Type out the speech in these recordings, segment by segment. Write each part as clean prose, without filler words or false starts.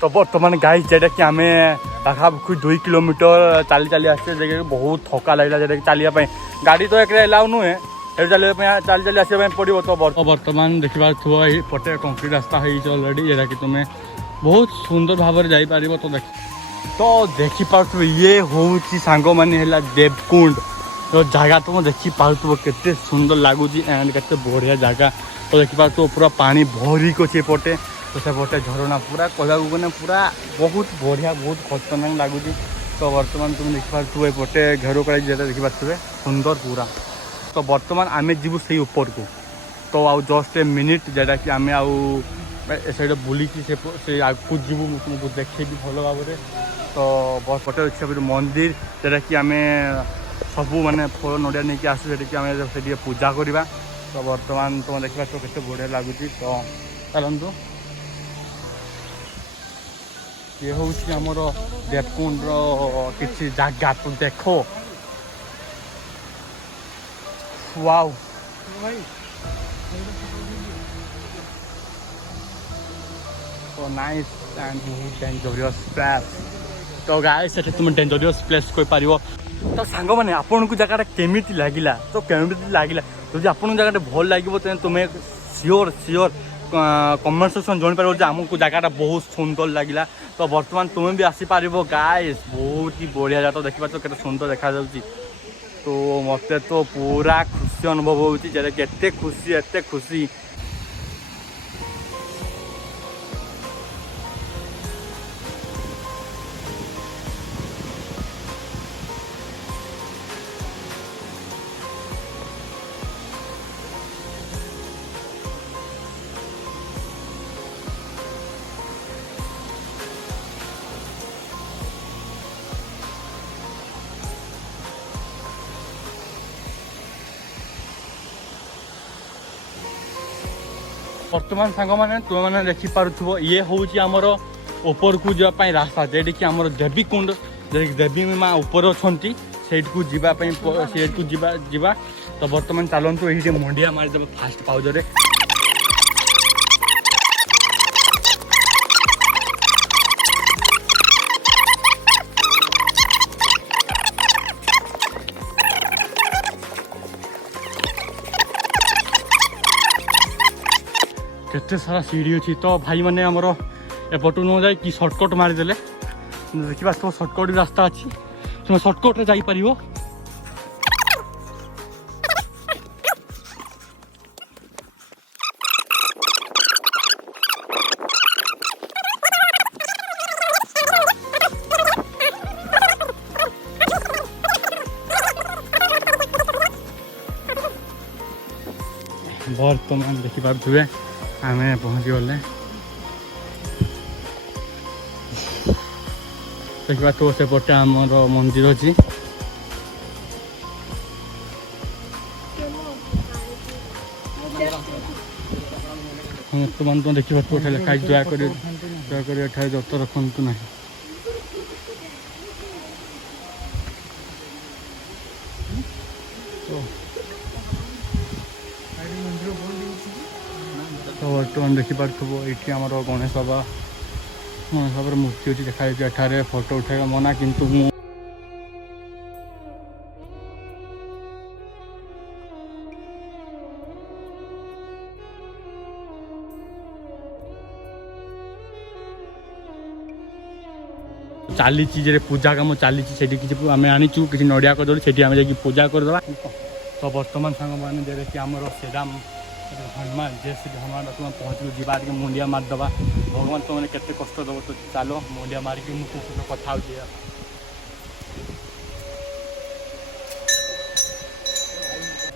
तो बर्तमान गाइस जेटा कि आम पाखापाखि 2 किलोमीटर चली चली आसते बहुत थका लगे जेटा कि चलिया गाड़ी तो एक एलाउ नुहे चली चली आसपा पड़ो। तो बर्तमान देखा पटे कंक्रीट रास्ता ऑलरेडी जेटा कि तुम्हें बहुत सुंदर भाव में जापर। तो देखिपे ये हूँ सांग मैंने देवकुंड तो जगह तुम देखिपे केते सुंदर लगुच एंड केते बढ़िया जगह। तो देखिपे पूरा पानी भरिक अच्छे पटे तो सेपटे झरना पूरा कहूँ गले पूरा बहुत बढ़िया बहुत खतरनाक लगुच। तो बर्तमान तुम देखिपे पटे घेर कर देखिपे सुंदर पूरा। तो बर्तमान आम जीवु से ऊपर को तो आउ जस्ट ए मिनिट जेटा कि आम आउ साइड बुलिकी से आगू जीवु तुमको देखेबी भल भाव में। तो बहुत पटे अच्छे मंदिर जेटा कि आम सबू माने फल नड़िया नहीं आसू से पूजा करवा। तो बर्तमान तुम देखा तो केते बढ़िया लगुच। तो चलतु ये हूँ आमर देवकुंड किसी जगह तो देखो वाओ तो नाइस एंड डेंजरियस प्लेस। तो गाइस से तुम डेंजरियस प्लेस कोई पार। तो सांग मैंने आपन को जगह केमी लगिला तो केमी लगिला जो आपन जगह भल लगे तुम्हें सियोर सियोर कमेंट सेक्शन जान पार आमको जगह बहुत सुंदर लगिला। तो बर्तमान तुम्हें भी आसीपर गाइस बहुत ही बढ़िया जगह। तो देखा तो केते सुंदर देखा जाउची। तो मत तो पूरा खुशी अनुभव होती एते खुशी एते खुशी। बर्तमान सांग मैंने तुम मैंने देखिपुथ ये हूँ आमर ऊपर को जावाई रास्ता जेटी कि आमर देवीकुंड देवी माँ ऊपर अच्छा से जावा। तो बर्तमान चलतु ये मुंडिया मारिदेव फास्ट पाउजरे। केते सारा सीढ़ी अच्छी। तो भाई मैंने आमर एपटू न जा कि सर्टकट मारिदेले देखा तो सर्टकट रास्ता अच्छी तुम सर्टकट जापर। बर्तमान देखिपे आम पहुँची गले देखा तो सेपटे आमर मंदिर अच्छी। बर्तमान तुम देखा तो लिखा दयाकर जत रखु ना। तो बर्तमान देखिपे ये आम गणेश बाबा मूर्ति अच्छी देखा फोटो उठाइबा मना किंतु चली पूजा कम चली आम आनीचु किसी नड़िया कदली से पूजा करदे। तो बर्तमान सांग मैंने जेरे कि आमर श्रीराम हनुमान जय श्री हनुमान तुम पहुँचू जीवा मुंडिया मारिदे भगवान तुमने केते कष्ट दब। तो चलो मुंडिया मारिक मुझे कथा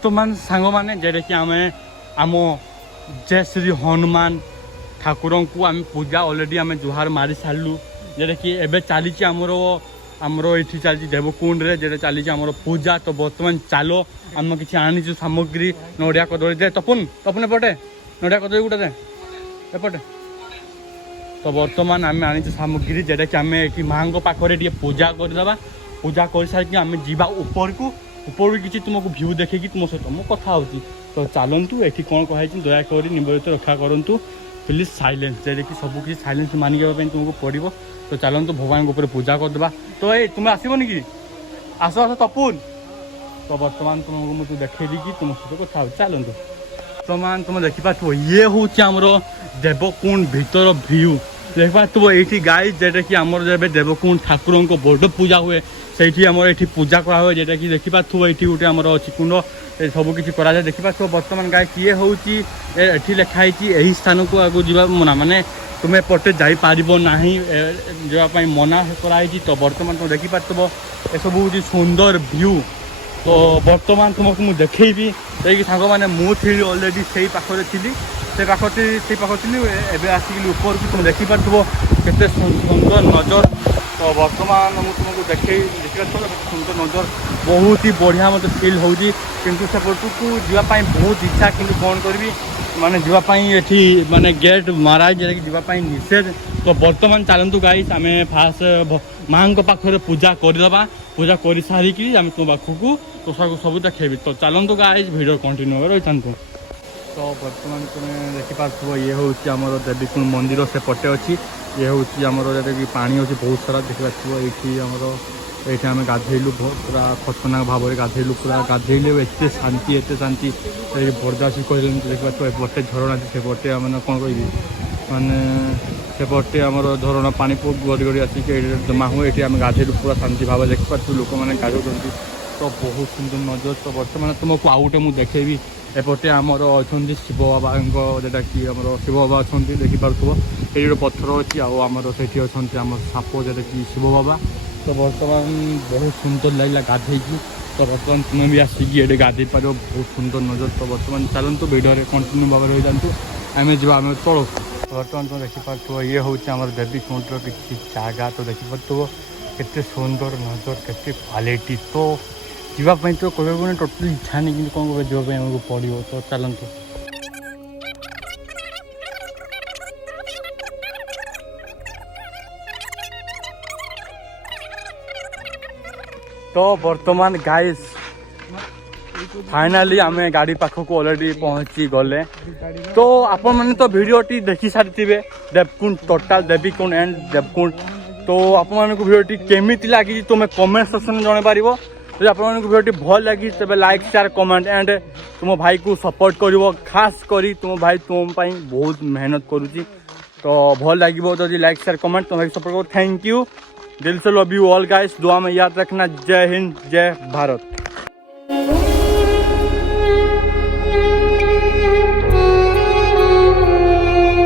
तो मान सांग मैंने जेरे कि आम आम जय श्री हनुमान ठाकुर को आम पूजा ऑलरेडी आम जुहार मारी सारू जेटा कि एबे चली आमर ये चलती देवकुंड रे जेटा चली आमर पूजा। तो बर्तमान चलो आम कि आनीचु सामग्री नड़िया कदली दे तपन तपन एपटे नड़िया कदली गुटा दे एपटे। तो बर्तमान आम आनीचु सामग्री जेटा कि आम कि माँ पाखे पूजा करदे पूजा कर सारी आम जावा ऊपर को किसी तुमको भ्यू देखिए तुम सहित मो कथा होची। तो चलतु ये कौन कही दयाकोरी निवेदित रक्षा करूँ। प्लीज साइलेंस जे कि सब किसी साइलेंस मानिक तुमको पड़ो। तो चलते भगवान ऊपर पूजा करदे। तो ये तुम्हें आसबनि कि आस आस तपुन। तो बर्तमान तुमको मुझे देखी कि तुम सहित कथा चलते। बर्तमान तुम देखिपो ये हूँ आमर देवकुंड भीतर भ्यू देखो ये गाई जेटा कि आमर जब देवकुंड ठाकुर को बड़ पूजा हुए से आमर ये पूजा करा हुए जेटा कि देखिपो ये गोटे आमर अच्छी कुंड सबकि कराए देखिपो। बर्तमान गाय किए हूँ ये लिखाई यही स्थान को आगे जा मना माने तुम्हें पटे जापर ना जावाई मना कराई। तो बर्तमान तुम देखिपो ये सब हूँ सुंदर भ्यू। तो बर्तमान तुमको मुझे देखी कि सांग मैंने मुझे अलरेडी से पाखे थी से पाखे थी एवं आसिक ऊपर की तुम देखिपो केते सुंदर नजर। तो बर्तमान मुझे तुमको देखा सुंदर नजर बहुत ही बढ़िया मत फिल हो किंतु सेपटू जावाई बहुत इच्छा किंतु कौन करी माने जावाई ये माने गेट मारा जे जावाई निषेध। तो बर्तमान चलतु गाइस आम फास्ट माँ पाखे पूजा करदे पूजा कर सारिकी आम तुम पाखक तो सब देखेबी। तो चलतु गाइस वीडियो कंटिन्यू रही था। तो बर्तमान तुम्हें देखिपो ये हूँ आमर देवीकुंड मंदिर से पटे अच्छी ये हूँ आमर कि पानी अच्छी बहुत सारा देखिपो ये आमर ये आम गाधेलु पूरा खतरनाक भाव में गाधेलु पूरा गाधेलु एत शांति बरदासी कह देखिए एपटे झरणा से पटे मैंने कौन कह माने सेपटे आमर झरणा पानी गड़ी गड़ी आसिक जमा हुए ये आम गाधेलु पूरा शांति भाव देखिपो लोक मैंने गाधों। तो बहुत सुंदर नजर। तो बर्तमान तुमको आउ गोटे मुझे देखेबी एपटे आमर अच्छा शिव बाबा जोटा कि आम शिव बाबा अच्छा देखिपो ये गोटे पत्थर अच्छी आमर से अच्छा आम साप जोटा कि शिव बाबा। तो बर्तमान बहुत सुंदर लगे गाधे। तो बर्तमान तुम्हें भी आसिक ये गाधे पार बहुत सुंदर नजर। तो बर्तमान चलतु वीडियो कंटिन्यू भाव रही जातु आम जा तौक। बर्तमान तुम देखिपो ये हूँ आम देवीकुंड किसी जगह। तो देखिपो केते सुंदर नजर केते क्वालिटी। तो जावाई तो कह टोटल इच्छा नहीं कि कौन कह जावाई आमको पड़ो। तो चलतु तो बर्तमान गाइस फाइनाली आम गाड़ी पाखक अलरेडी पहुँची गले। तो आपण मैंने तो वीडियोटी देखी सारी देवकुंड टोटाल देवीकुंड एंड देवकुंड। तो आपण को वीडियोटी केमिति लगी तुम्हें कमेंट सेक्शन में जन पार। तो आपण को वीडियोटी भल लगी तेज लाइक शेयर कमेंट एंड तुम भाई को सपोर्ट कर खास करी तुम भाई तुम बहुत मेहनत करुच्ची। तो भल लगे तो लाइक शेयर कमेंट तुम भाई सपोर्ट करो। थैंक यू दिल से लव यू ऑल गाइस। दुआ में याद रखना। जय हिंद जय भारत।